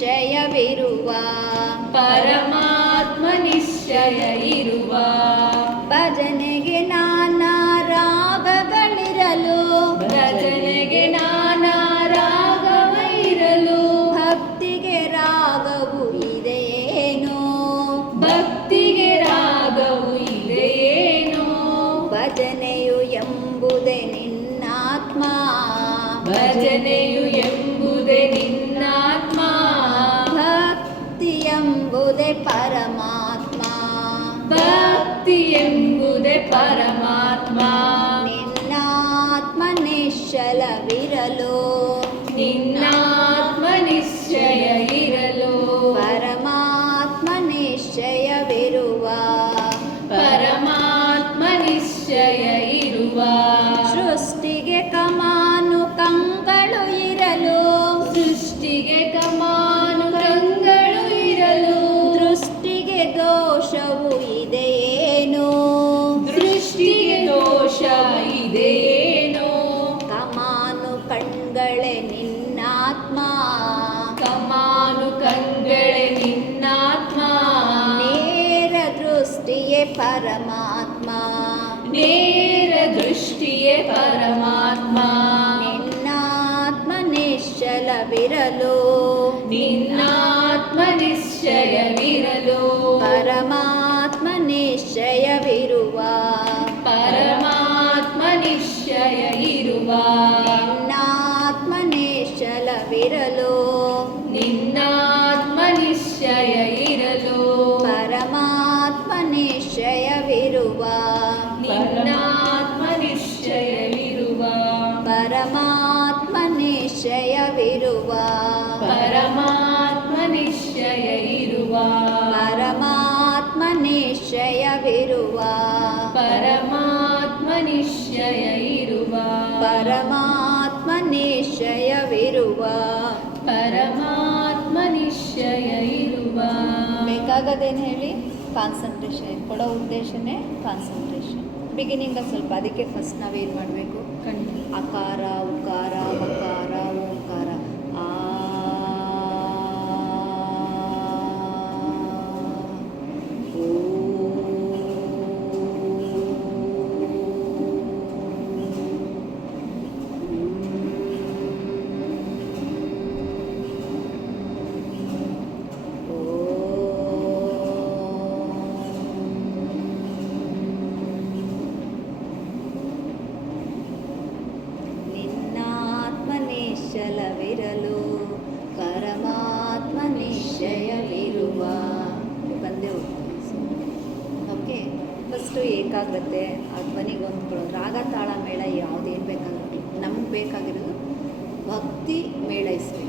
ನಿಶ್ಚಯವಿರುವ. ಪರಮಾತ್ಮ ನಿಶ್ಚಯ ಇರುವ. ಪರಮಾತ್ಮ. ನಿನ್ನಾತ್ಮ ನಿಶ್ಚಲವಿರಲು ನಿನ್ನಾತ್ಮ ನಿಶ್ಚಯ ಇರಲು ಪರಮಾತ್ಮ ನಿಶ್ಚಯವಿರುವ परमात्मा। नेरदृष्टिये परमात्मा। निन्नात्मनिश्चल विरलो निन्नात्मनिश्चय विरलो परमात्मनिश्चय विरु ನಿಶ್ಚಯವಿರುವ ಪರಮಾತ್ಮ ನಿಶ್ಚಯ ಇರುವ ಪರಮಾತ್ಮ ನಿಶ್ಚಯವಿರುವ ಪರಮಾತ್ಮ ನಿಶ್ಚಯ ಇರುವ ಪರಮಾತ್ಮ ನಿಶ್ಚಯವಿರುವ ಪರಮಾತ್ಮ ನಿಶ್ಚಯ ಇರುವ ಬೇಕಾಗದೇನು ಹೇಳಿ? ಕಾನ್ಸಂಟ್ರೇಷನ್ ಕೊಡೋ ಉದ್ದೇಶನೇ ಕಾನ್ಸಂಟ್ರೇಷನ್ ಬಿಗಿನಿಂಗ ಸ್ವಲ್ಪ ಅದಕ್ಕೆ ಫಸ್ಟ್ ನಾವೇನು ಮಾಡಬೇಕು? ಕಣ್ಣು ಅಕಾರ ಉಕಾರ ಮಕಾರ. ಫಲವಿರಲು ಪರಮಾತ್ಮ ನಿಶ್ಚಯವಿರುವ ಬಂದೇ. ಓಕೆ ಫಸ್ಟು ಏಕಾಗ್ರತೆ ಆ ಧ್ವನಿಗೆ ಹೊಂದ್ಕೊಳ್ಳೋ ರಾಗ ತಾಳ ಮೇಳ ಯಾವುದೇನು ಬೇಕಾಗಿರಲಿ ನಮ್ಗೆ ಬೇಕಾಗಿರೋದು ಭಕ್ತಿ ಮೇಳೈಸು